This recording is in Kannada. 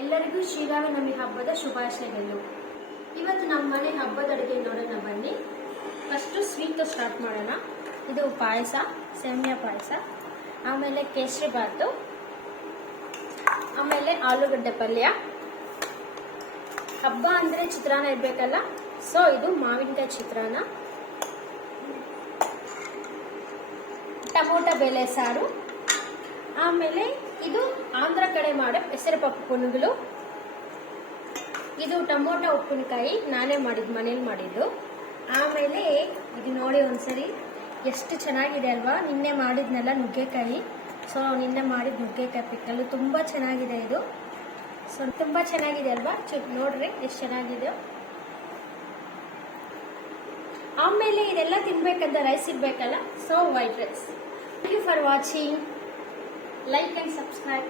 ಎಲ್ಲರಿಗೂ ಶ್ರೀರಾಮನವಮಿ ಹಬ್ಬದ ಶುಭಾಶಯಗಳು. ಇವತ್ತು ನಮ್ಮ ಮನೆ ಹಬ್ಬದ ಅಡುಗೆ ನೋಡೋಣ ಬನ್ನಿ. ಫಸ್ಟು ಸ್ವೀಟ್ ಸ್ಟಾರ್ಟ್ ಮಾಡೋಣ. ಇದು ಪಾಯಸ, ಸೇಮಿಯಾ ಪಾಯಸ, ಆಮೇಲೆ ಕೇಸರಿ ಬಾತು, ಆಮೇಲೆ ಆಲೂಗಡ್ಡೆ ಪಲ್ಯ. ಹಬ್ಬ ಅಂದರೆ ಚಿತ್ರಾನ್ನ ಇರಬೇಕಲ್ಲ, ಸೊ ಇದು ಮಾವಿನಕಾಯಿ ಚಿತ್ರಾನ್ನ, ಟೊಮೊಟೊ ಬೇಳೆ ಸಾರು, ಆಮೇಲೆ ಇದು ಆಂಧ್ರ ಕಡೆ ಮಾಡೋ ಹೆಸರುಪಪ್ಪು ಪುನುಗುಲು, ಇದು ಟೊಮೊಟೊ ಉಪ್ಪಿನಕಾಯಿ ನಾನೇ ಮಾಡಿದ್ದು, ಮನೇಲಿ ಮಾಡಿದ್ದು. ಆಮೇಲೆ ಇದು ನೋಡಿ ಒಂದ್ಸರಿ ಎಷ್ಟು ಚೆನ್ನಾಗಿದೆ ಅಲ್ವಾ, ನಿನ್ನೆ ಮಾಡಿದ್ನೆಲ್ಲ ನುಗ್ಗೆಕಾಯಿ. ಸೊ ನಿನ್ನೆ ಮಾಡಿದ ನುಗ್ಗೆಕಾಯಿ ಪಿಕ್ಕಲು ತುಂಬ ಚೆನ್ನಾಗಿದೆ ಇದು. ಸೊ ತುಂಬ ಚೆನ್ನಾಗಿದೆ ಅಲ್ವಾ, ನೋಡ್ರಿ ಎಷ್ಟು ಚೆನ್ನಾಗಿದೆ. ಆಮೇಲೆ ಇದೆಲ್ಲ ತಿನ್ಬೇಕಂತ ರೈಸ್ ಇರಬೇಕಲ್ಲ, so white rice. Thank you for watching. Like and subscribe.